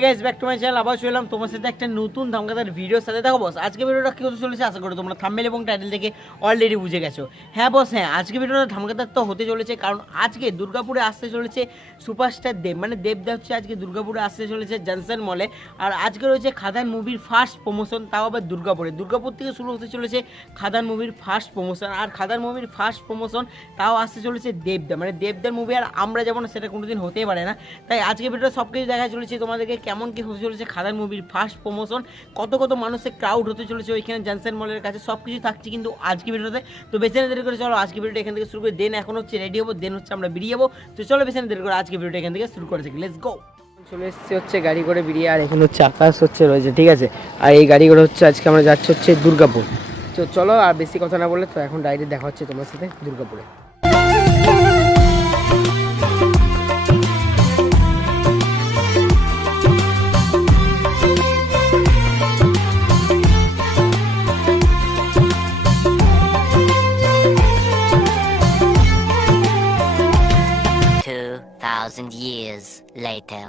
Hey guys back to my channel আবার চলে এলাম তোমার সাথে একটা নতুন ধামকাদার ভিডিওর সাথে। দেখো বস আজকে ভিডিওটা কী হতে চলেছে আশা করি তোমরা থাম্বেল এবং টাইটেল থেকে অলরেডি বুঝে গেছো। হ্যাঁ বস হ্যাঁ আজকে ভিডিওটা ধামকাদার তো হতে চলেছে, কারণ আজকে দুর্গাপুরে আসতে চলেছে সুপারস্টার দেব। মানে দেবদা হচ্ছে আজকে দুর্গাপুরে আসতে চলেছে জনসন মলে আর আজকে রয়েছে খাদান মুভির ফার্স্ট প্রমোশন তাও আবার দুর্গাপুরে। দুর্গাপুর থেকে শুরু হতে চলেছে খাদান মুভির ফার্স্ট প্রমোশন আর খাদান মুভির ফার্স্ট প্রমোশন তাও আসতে চলেছে দেবদা। মানে দেবদার মুভি আর আমরা যেমন সেটা কোনোদিন হতেই পারে না। তাই আজকে ভিডিওটা সব কিছু দেখা চলেছে তোমাদেরকে। কেমন কি হতে চলেছে খাদার মুভির ফার্স্ট প্রমোশন কত কত মানুষের ক্রাউড হতে চলেছে ওইখানে জনসন মলের কাছে সব কিছু থাকছে কিন্তু আজকে ভিডিওতে। তো না দেরি করে চলো, আজকে ভিডিওটা এখান থেকে শুরু করে। দেন এখন হচ্ছে রেডি হব দেন হচ্ছে আমরা বেরিয়ে যাব। তো চলো না দেরি করে আজকে ভিডিওটা এখান থেকে শুরু করে থাকি লেটস গো চলে এসেছি হচ্ছে গাড়ি করে বেরিয়ে, আর এখানে হচ্ছে আকাশ হচ্ছে রয়েছে, ঠিক আছে? আর এই গাড়ি করে হচ্ছে আজকে আমরা যাচ্ছি হচ্ছে দুর্গাপুর। তো চলো, আর বেশি কথা না বলে তো এখন ডাইরেক্ট দেখা হচ্ছে তোমার সাথে দুর্গাপুরে। Thousand years later.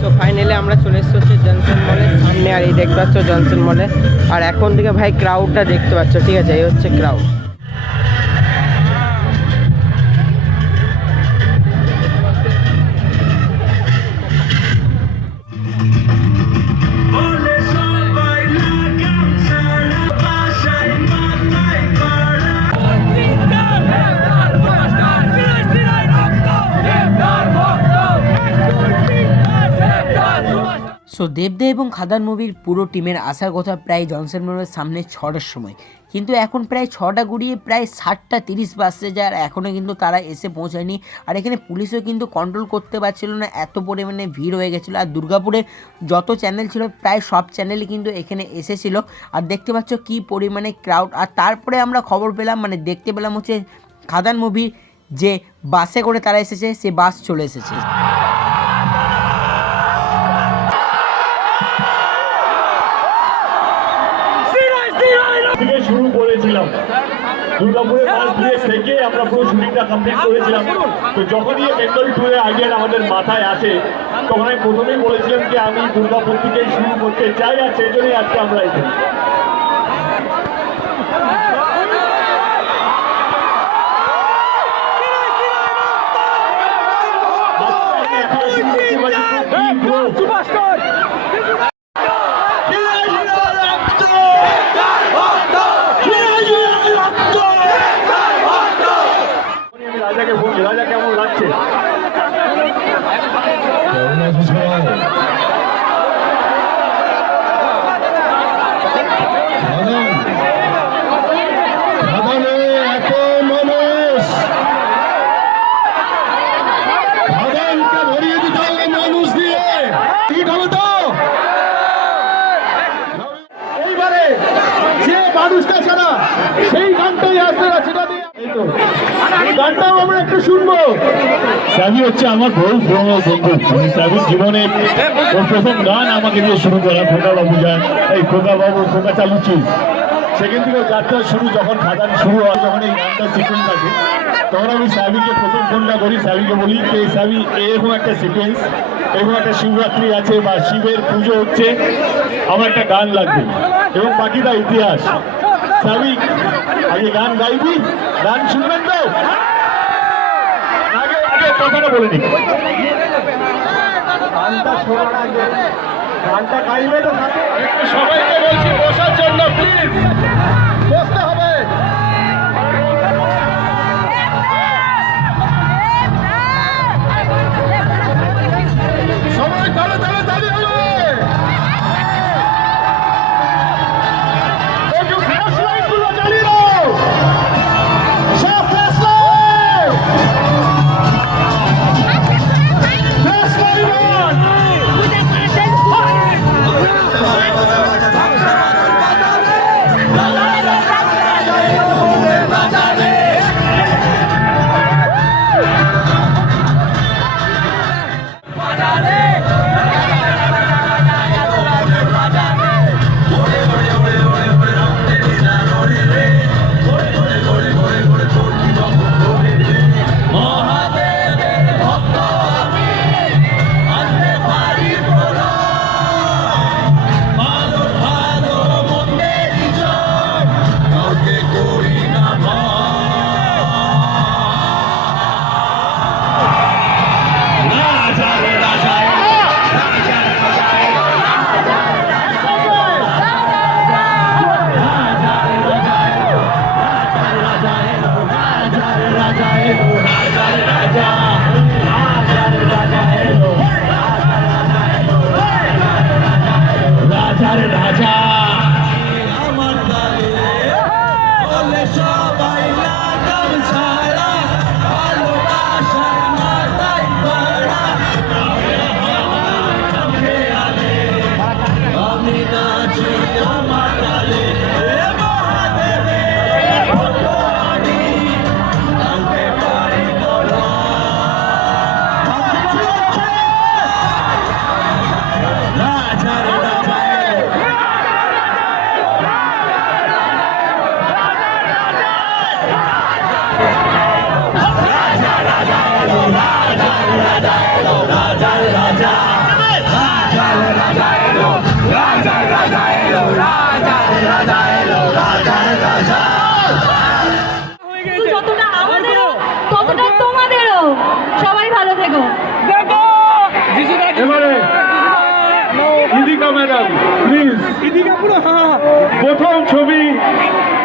So finally আমরা চলে এসেছি হচ্ছে জনসন মলের সামনে, আর এই দেখতে পাচ্ছ জনসন মলে আর এখন থেকে ভাই ক্রাউডটা দেখতে পাচ্ছ, ঠিক আছে? এই হচ্ছে ক্রাউড সো দেবদে এবং খাদান মুভির পুরো টিমের আসার কথা প্রায় জনসন মোড়ের সামনে ছটার সময়। কিন্তু এখন প্রায় ছটা গুড়িয়ে প্রায় ষাটটা তিরিশ যায় আর এখনও কিন্তু তারা এসে পৌঁছায়নি। আর এখানে পুলিশও কিন্তু কন্ট্রোল করতে পারছিল না, এত পরিমাণে ভিড় হয়ে গেছিল। আর দুর্গাপুরের যত চ্যানেল ছিল, প্রায় সব চ্যানেলই কিন্তু এখানে এসেছিল। আর দেখতে পাচ্ছ কী পরিমাণে ক্রাউড আর তারপরে আমরা খবর পেলাম মানে দেখতে পেলাম হচ্ছে খাদান মুভির যে বাসে করে তারা এসেছে, সে বাস চলে এসেছে। দুর্গাপুরে পাঁচ দিয়ে থেকে আমরা পুরো শুটিংটা কমপ্লিট করেছিলাম তো যখনই বেঙ্গল ট্যুরের আইডিয়াটা আমাদের মাথায় আসে তখন আমি প্রথমেই বলেছিলাম যে আমি দুর্গাপুর থেকেই শুরু করতে চাই আর সেই জন্যই আজকে আমরা এখানে রাজাকে বলছি রাজা কেমন লাগছে এত মানুষ খাদানকে ভরিয়ে দিতে হবে মানুষ দিয়ে ঠিক হবে তো এইবারে যে মানুষটা ছাড়া সেই গানটাই আসবে না সেটা দিয়ে এই তো এই গানটাও আমরা একটু শুনব। সাবি হচ্ছে আমার বহু পুরনো বন্ধু। সাবির জীবনে ওর প্রথম গান আমাকে দিয়ে শুরু করা খোকা বাবু যান এই খোকা বাবু খোকা চালুচি সেখান থেকে যাত্রা শুরু যখন খাদান শুরু হয় যখন এই গানটা সিকুয়েন্স আছে তখন আমি সাবিকে প্রথম ফোনটা করি সাবিকে বলি যে সাবি এরকম একটা সিকুয়েন্স এরকম একটা শিবরাত্রি আছে বা শিবের পুজো হচ্ছে আমার একটা গান লাগবে। এবং বাকিটা ইতিহাস। সাবি আগে গান গাইবি গান শুনবেন তো? আগে আগে কথাটা বলে নিই গানটা শোনার আগে গানটা গাইবে তো সবাইকে বলছি বসার জন্য প্লিজ ম্যাডাম প্লিজ। ইদিকা পুরো প্রথম ছবি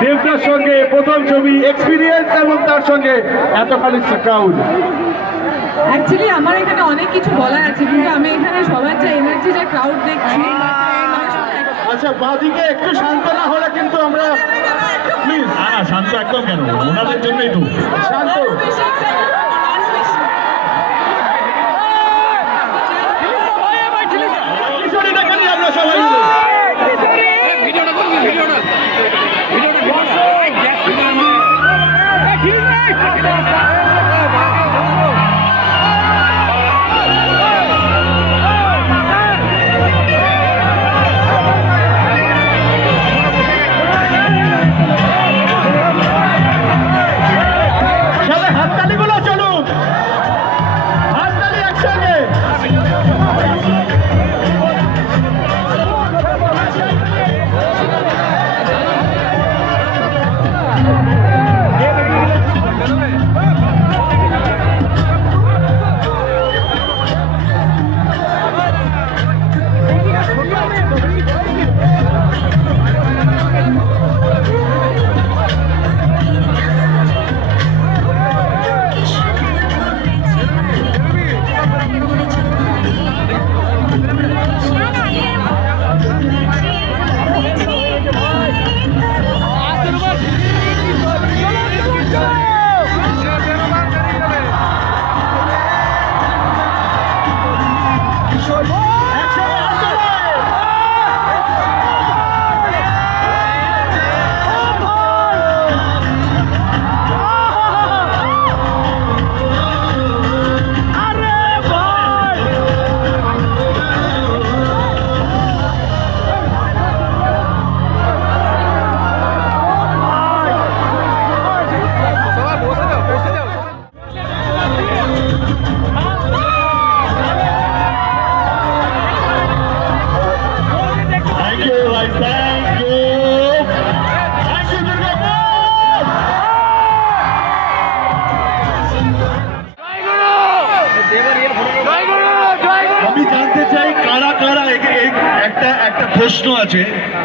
দেবদার সঙ্গে প্রথম ছবি এক্সপিরিয়েন্স এবং তার সঙ্গে এত খালি ক্রাউড অ্যাকচুয়ালি আমার এখানে অনেক কিছু বলার আছে কিন্তু আমি এখানে সবার যে এনার্জি যে ক্রাউড দেখছি আচ্ছা বাদিকে একটু শান্ত না হলে কিন্তু আমরা প্লিজ। শান্ত একদম কেন? ওনাদের জন্যই তো। শান্ত।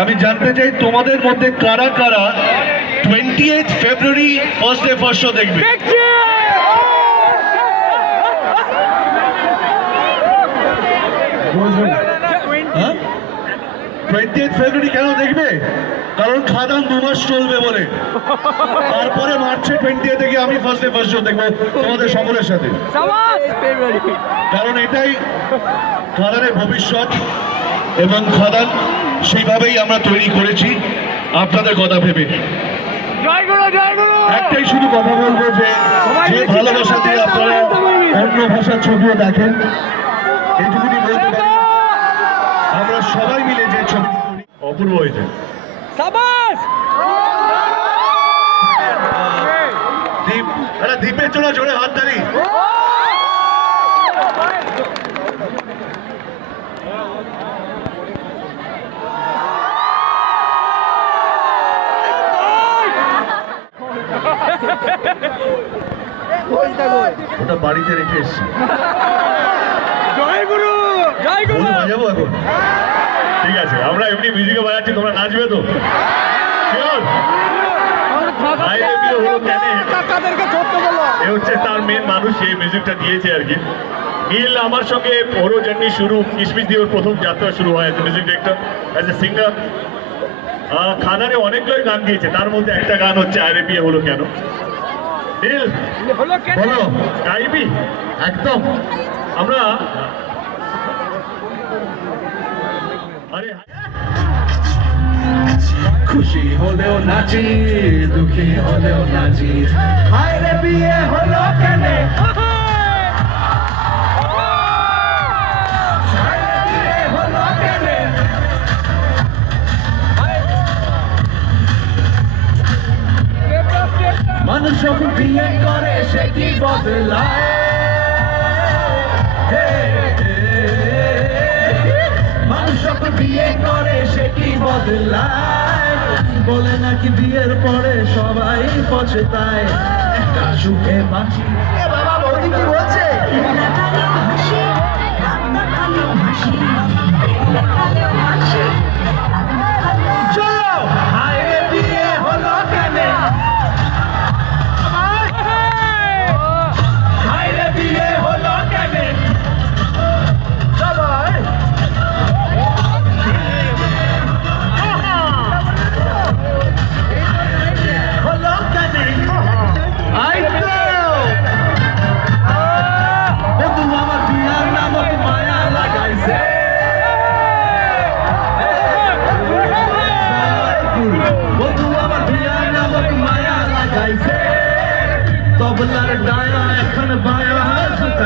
আমি জানতে চাই তোমাদের মধ্যে কারা কারা twenty eight February first day first show দেখবে টোয়েন্টি এইট ফেব্রুয়ারি কেন দেখবে? কারণ খাদান দু মাস চলবে বলে। তারপরে মার্চে টোয়েন্টি থেকে আমি ফার্স্ট ডে ফার্স্ট শো দেখব তোমাদের সকলের সাথে। কারণ এটাই খাদানের ভবিষ্যৎ এবং খাদান সেইভাবেই আমরা তৈরি করেছি। আপনাদের কথা ভেবে। একটাই শুধু কথা বলব যে যে ভালোবাসা দিয়ে আপনারা অন্য ভাষার ছবিও দেখেন। এইটুকুনি বলতে পারি। আমরা সবাই মিলে যে ছবি অপূর্ব হয়েছে। দীপ আরে দীপের জন্য জোরে হাত তালি ওটা বাড়িতে রেখে এসছি। বাজাবো এখন। ঠিক আছে আমরা এমনি মিউজিকে বাজাচ্ছি তোমরা নাচবে তো। Sure? বাইরে বিয়ে হলো কেন? এ হচ্ছে তার মেন মানুষ সেই মিউজিকটা দিয়েছে আর কি। নীল আমার সঙ্গে ওরও জার্নি শুরু কিসমিস দিয়ে ওর প্রথম যাত্রা শুরু হয় music director as a singer খাদানে অনেকগুলোই গান দিয়েছে তার মধ্যে একটা গান হচ্ছে আরে বিয়ে হলো কেন? বলো গাইবি? একদম। আমরা আরে খুশি হলেও নাচি দুঃখী হলেও নাচি। বিয়ে হলো কেন? মানুষ বিয়ে করে সে কি বদলায়? হে, হে, হে। মানুষ বিয়ে করে সে কি বদলায়? বলে নাকি বিয়ের পরে সবাই পছতায় একটা সুখে বাঁচি। বাবা বৌদি কি বলছে? হাসি।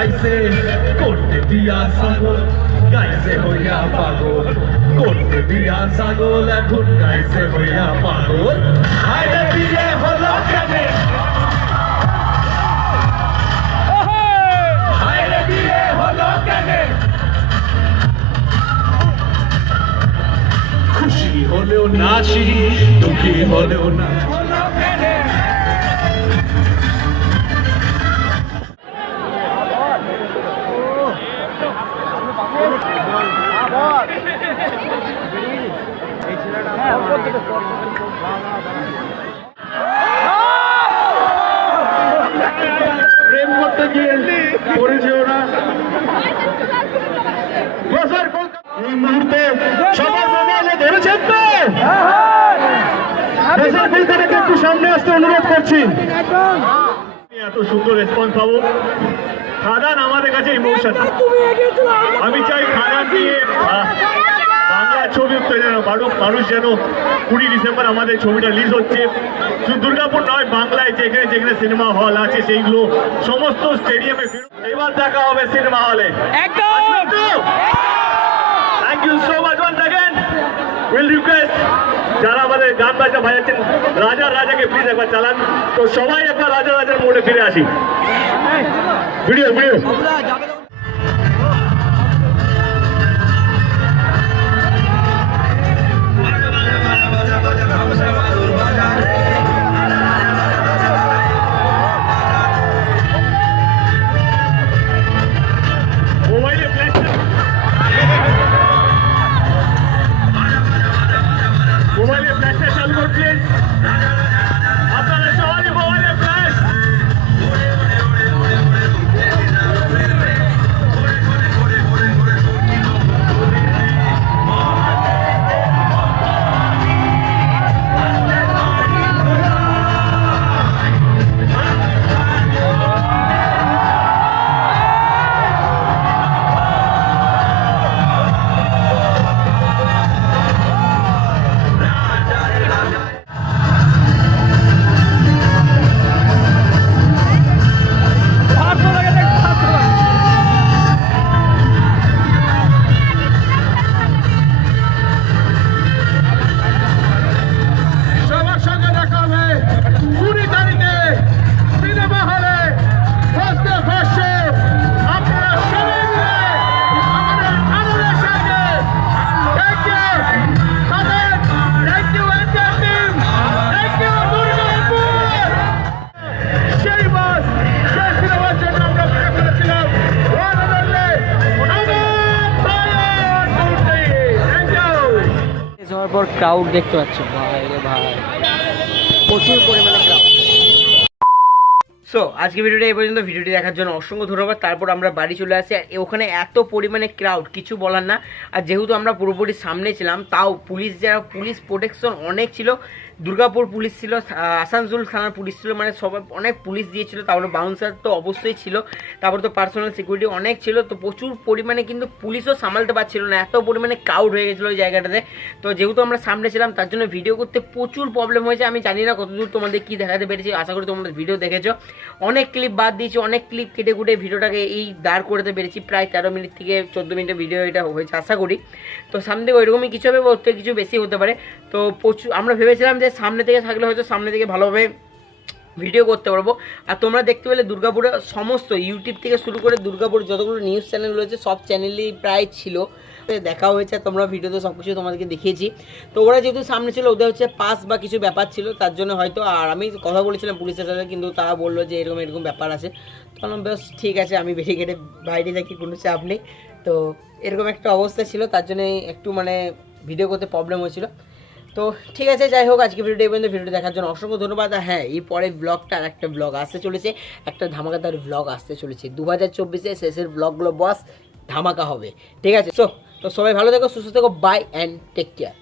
গাইছে, করতে বিয়া ছাগল, গাইছে হইয়া পাগল। করতে বিয়া ছাগল, এখন গাইছে হইয়া পাগল। আরে বিয়ে হলো কেনে? খুশি হলেও নাচি, দুঃখী হলেও না আসতে অনুরোধ করছি। এত সুন্দর রেসপন্স পাবো। খাদান আমাদের কাছে ইমোশন আমি চাই খাদান দিয়ে বাংলা ছবি যেন মানুষ মানুষ যেন কুড়ি ডিসেম্বর আমাদের ছবিটা রিলিজ হচ্ছে। শুধু দুর্গাপুর নয় বাংলায় যেখানে যেখানে সিনেমা হল আছে সেইগুলো সমস্ত স্টেডিয়ামে এবার দেখা হবে সিনেমা হলে thank you so much will request যারা আমাদের গান বাজনা বাজাচ্ছেন, রাজা রাজাকে প্লিজ একবার চালান। তো সবাই একবার রাজা রাজার মোড়ে ফিরে আসি। ভিডিও ভিডিও পর ক্রাউড দেখতে পাচ্ছ। ভাই রে ভাই। প্রচুর পরিমাণে ক্রাউড সো আজকে ভিডিওটা এই পর্যন্ত। ভিডিওটি দেখার জন্য অসংখ্য ধন্যবাদ। তারপর আমরা বাড়ি চলে আসি। আর ওখানে এত পরিমাণে ক্রাউড কিছু বলার না। আর যেহেতু আমরা পুরোপুরি সামনে ছিলাম, তাও পুলিশ যারা, পুলিশ প্রোটেকশন অনেক ছিল দুর্গাপুর পুলিশ ছিল আসানসোল থানার পুলিশ ছিল মানে সবাই অনেক পুলিশ দিয়েছিল, তারপরে বাউন্সার তো অবশ্যই ছিল, তারপর তো পার্সোনাল সিকিউরিটি অনেক ছিল, তো প্রচুর পরিমাণে কিন্তু পুলিশও সামালতে পারছিল না, এত পরিমাণে ক্রাউড হয়ে গেছিল ওই জায়গাটাতে। তো যেহেতু আমরা সামনে ছিলাম, তার জন্য ভিডিও করতে প্রচুর প্রবলেম হয়েছে, আমি জানি না কতদূর তোমাদের কী দেখাতে পেরেছি, আশা করি তোমরা ভিডিও দেখেছ। অনেক ক্লিপ বাদ দিয়েছি, অনেক ক্লিপ কেটে কুটে ভিডিওটাকে এই দাঁড় করতে পেরেছি, প্রায় তেরো মিনিট থেকে চোদ্দ মিনিটের ভিডিও এটা হয়েছে, আশা করি। তো সামনে ওইরকমই কিছু হবে কিছু বেশি হতে পারে, তো প্রচুর আমরা ভেবেছিলাম যে সামনে থেকে থাকলে হয়তো সামনে থেকে ভালোভাবে ভিডিও করতে পারব। আর তোমরা দেখতে পেলে দুর্গাপুরের সমস্ত ইউটিউব থেকে শুরু করে দুর্গাপুর যতগুলো নিউজ চ্যানেল রয়েছে, সব চ্যানেলই প্রায় ছিল। দেখা হয়েছে, তোমরা ভিডিওতে সব কিছু তোমাদেরকে দেখিয়েছি। তো ওরা যেহেতু সামনে ছিল, ওদের হচ্ছে পাস বা কিছু ব্যাপার ছিল, তার জন্য হয়তো, আর আমি কথা বলেছিলাম পুলিশের সাথে কিন্তু তারা বলল যে এরকম এরকম ব্যাপার আছে। তখন বেশ, ঠিক আছে, আমি বেরিয়ে গেটে বাইরে থাকি, কোনো চাপ নেই। তো এরকম একটা অবস্থা ছিল, তার জন্য একটু মানে ভিডিও করতে প্রবলেম হয়েছিল। তো ঠিক আছে, যাই হোক, আজকে ভিডিওটা পর্যন্ত। ভিডিওটা দেখার জন্য অসংখ্য ধন্যবাদ। আর হ্যাঁ এই পরে ব্লগটা আর একটা ব্লগ আসতে চলেছে। একটা ধামাকাদার ব্লগ আসতে চলেছে। দু হাজার চব্বিশে শেষের ব্লগগুলো বস ধামাকা হবে। ঠিক আছে সো তো সবাই ভালো থেকো, সুস্থ থেকো বাই অ্যান্ড টেক কেয়ার